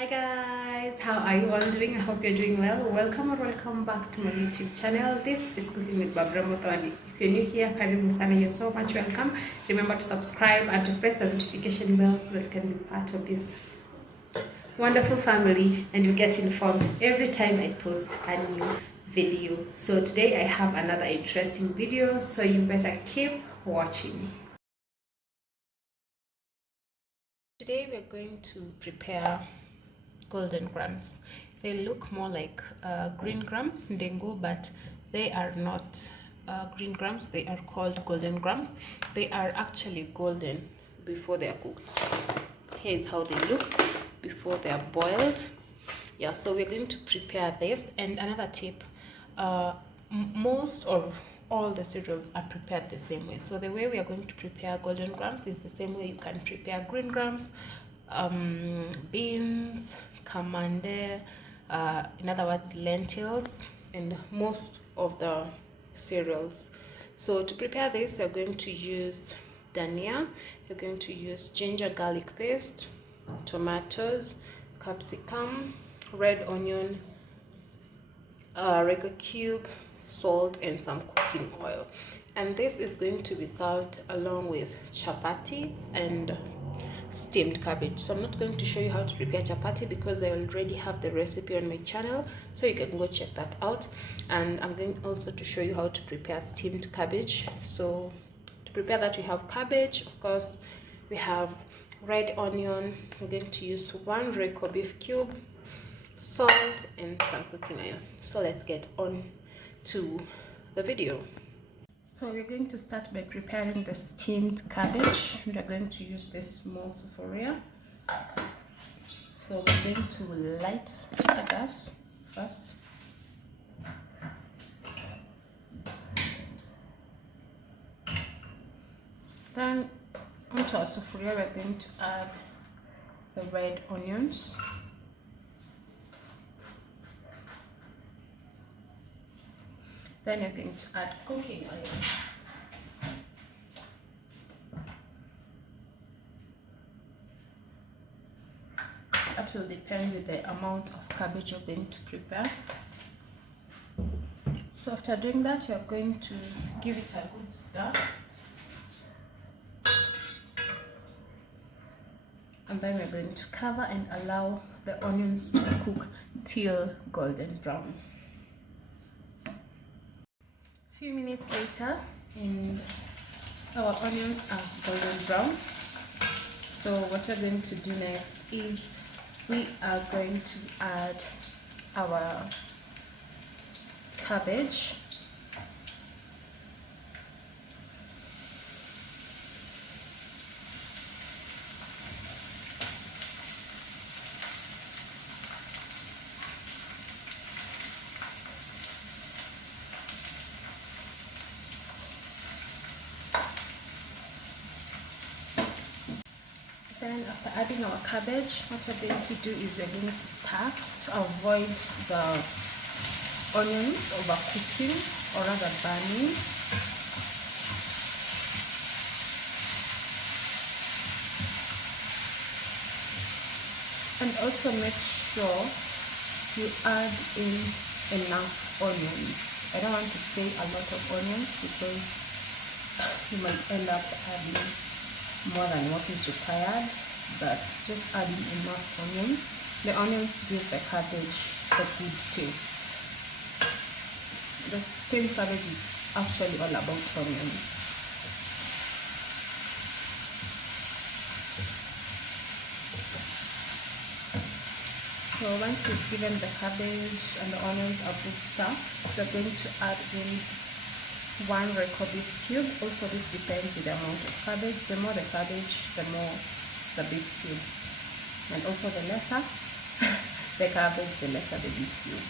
Hi guys, how are you all doing? I hope you're doing well. Welcome or welcome back to my YouTube channel. This is Cooking with BabraMuthoni. If you're new here, karibu sana, you're so much welcome. Remember to subscribe and to press the notification bell so that you can be part of this wonderful family and you get informed every time I post a new video. So today I have another interesting video, so you better keep watching. Today we're going to prepare golden grams. They look more like green grams, ndengu, but they are not green grams. They are called golden grams. They are actually golden before they are cooked. Here's how they look before they are boiled. Yeah, so we're going to prepare this. And another tip, most of all the cereals are prepared the same way. So the way we are going to prepare golden grams is the same way you can prepare green grams, beans, kamande, in other words lentils, and most of the cereals. So to prepare this, you're going to use dania, you're going to use ginger garlic paste, tomatoes, capsicum, red onion, Rego cube, salt, and some cooking oil. And this is going to be served along with chapati and steamed cabbage. So I'm not going to show you how to prepare chapati because I already have the recipe on my channel, so you can go check that out. And I'm going also to show you how to prepare steamed cabbage. So to prepare that, we have cabbage, of course, we have red onion. I'm going to use 1 Rego beef cube, salt, and some cooking oil. So let's get on to the video. So we're going to start by preparing the steamed cabbage. We're going to use this small sufuria. So we're going to light the gas first. Then onto our sufuria, we're going to add the red onions. Then you're going to add cooking oil. That will depend with the amount of cabbage you're going to prepare. So after doing that, you're going to give it a good stir. And then we're going to cover and allow the onions to cook till golden brown. Few minutes later, and our onions are golden brown. So what we're going to do next is we are going to add our cabbage. Then after adding our cabbage, what we're going to do is we're going to stir to avoid the onions overcooking or rather burning. And also make sure you add in enough onions. I don't want to say a lot of onions because you might end up adding more than what is required, but just adding enough onions. The onions give the cabbage a good taste. The steamed cabbage is actually all about onions. So once you've given the cabbage and the onions a good stir, we're going to add in 1 Rego beef cube. Also, this depends with the amount of cabbage. The more the cabbage, the more the beef cube, and also the lesser the cabbage, the lesser the beef cube.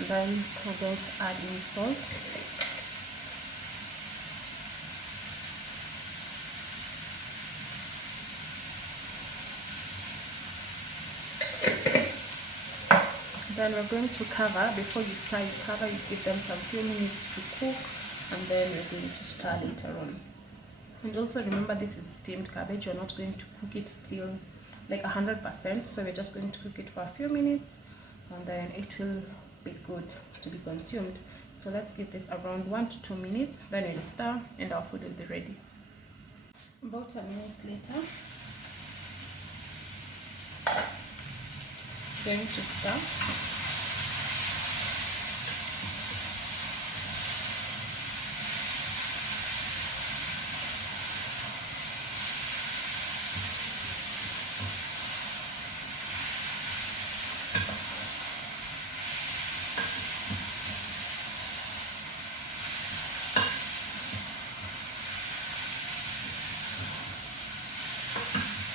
And then we're going to add in salt. Then we're going to cover. Before you start, you cover, you give them some few minutes to cook, and then we're going to stir later on. And also remember, this is steamed cabbage. You're not going to cook it till like 100%, so we're just going to cook it for a few minutes and then it will be good to be consumed. So let's give this around 1 to 2 minutes, then we'll stir and our food will be ready. About a minute later, going to stir.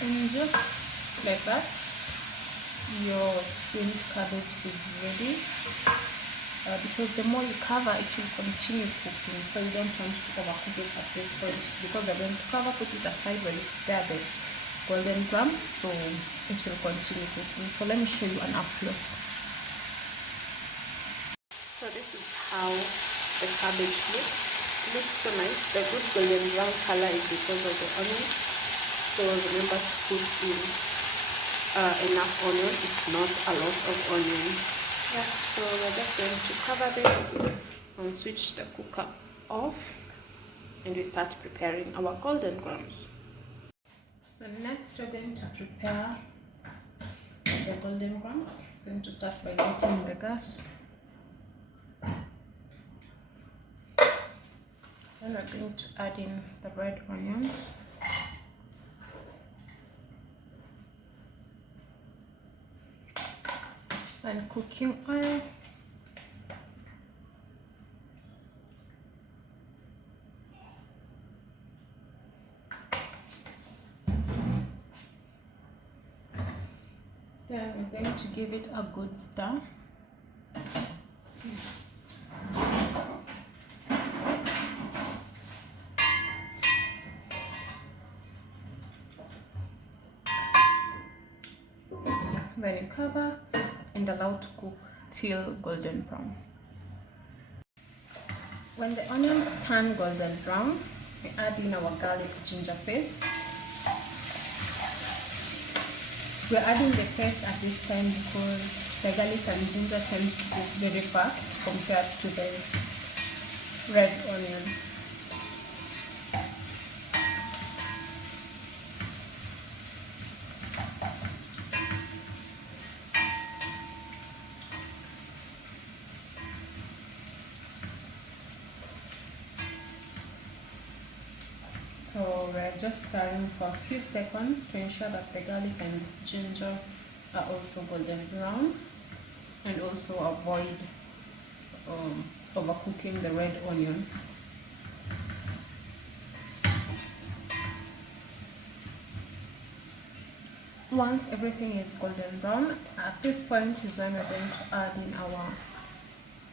And just like that, your steamed cabbage is ready. Because the more you cover, it will continue cooking. So you don't want to overcook it at this point, because you're going to cover, put it aside when you prepare the golden crumbs, so it will continue cooking. So let me show you an up close. So this is how the cabbage looks. It looks so nice. The good golden brown color is because of the onion. So remember to put in enough onion, if not a lot of onion. Yeah, so we're just going to cover this and switch the cooker off, and we start preparing our golden crumbs. So next we're going to prepare the golden crumbs. We're going to start by lighting the gas. Then we're going to add in the red onions. And cooking oil. Then we're going to give it a good stir. Then you cover and allow to cook till golden brown. When the onions turn golden brown, we add in our garlic ginger paste. We're adding the paste at this time because the garlic and ginger tend to cook very fast compared to the red onion. So we're just stirring for a few seconds to ensure that the garlic and ginger are also golden brown, and also avoid overcooking the red onion. Once everything is golden brown, at this point is when we're going to add in our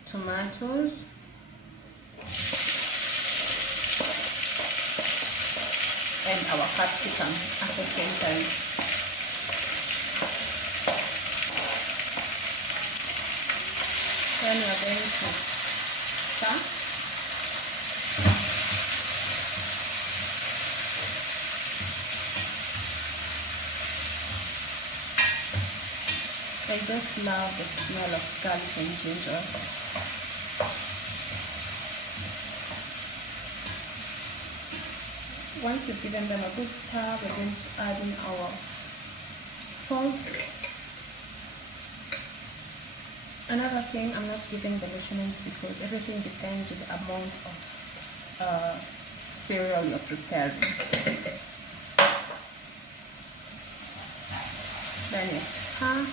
tomatoes. And our capsicum at the same time. Then we're going to stir. I just love the smell of garlic and ginger. Once you've given them a good stir, we're going to add in our salt. Another thing, I'm not giving the measurements because everything depends on the amount of cereal you're preparing. Then you stir.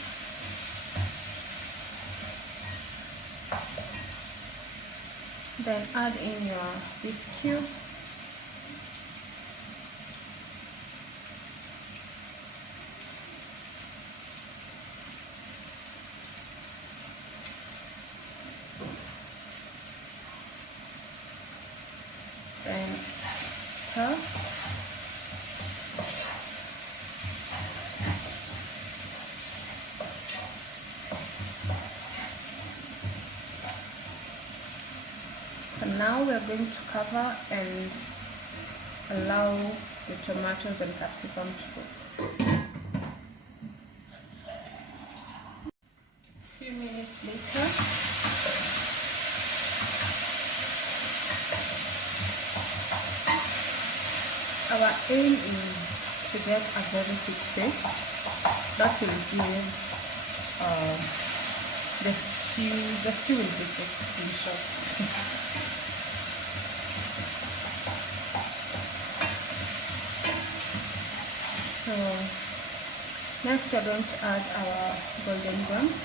Then add in your beef cube. Then stir. And now we're going to cover and allow the tomatoes and capsicum to cook. A few minutes later, our aim is to get a very thick paste that will give the stew will be thick in short. So next we're going to add our golden grams.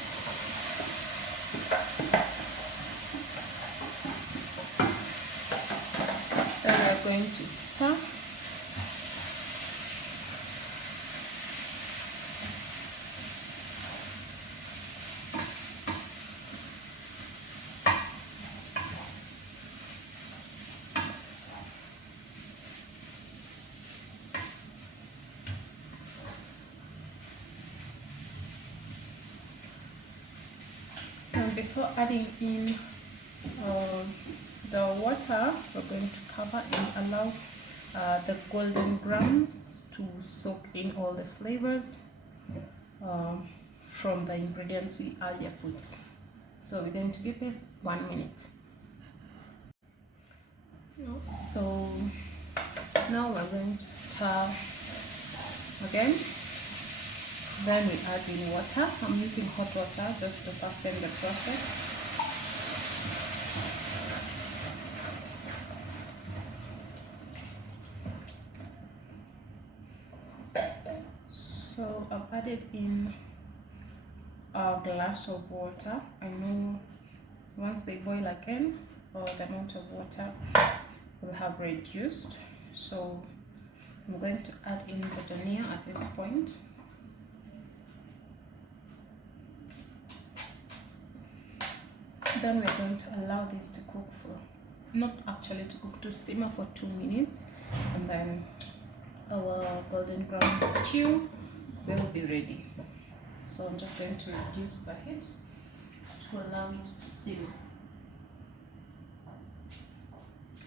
Then we're going to stir. And before adding in the water, we're going to cover and allow the golden grams to soak in all the flavors from the ingredients we earlier put. So we're going to give this 1 minute. So now we're going to stir again. Then we add in water. I'm using hot water just to fasten the process. So I've added in a glass of water. I know once they boil again, the amount of water will have reduced. So I'm going to add in the dhania at this point. Then we're going to allow this to cook to simmer for 2 minutes, and then our golden brown stew will be ready. So I'm just going to reduce the heat to allow it to simmer.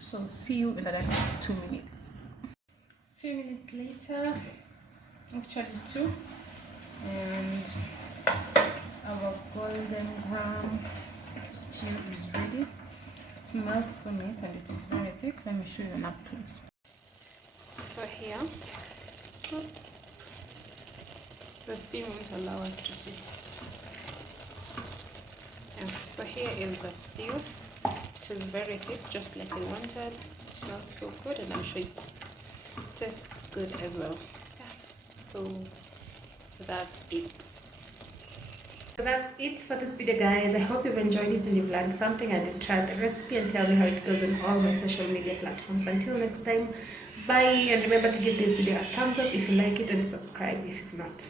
So see you in the next 2 minutes. A few minutes later, actually 2, and our golden brown stew is ready. It smells so nice and it is very thick. Let me show you the napkins. So here, the steam won't allow us to see. Yeah, so here is the stew. It is very thick, just like I wanted. It smells so good, and I'm sure it tastes good as well. Yeah. So that's it. So that's it for this video, guys. I hope you've enjoyed it and you've learned something and you've tried the recipe, and tell me how it goes on all my social media platforms. Until next time, bye, and remember to give this video a thumbs up if you like it and subscribe if you've not.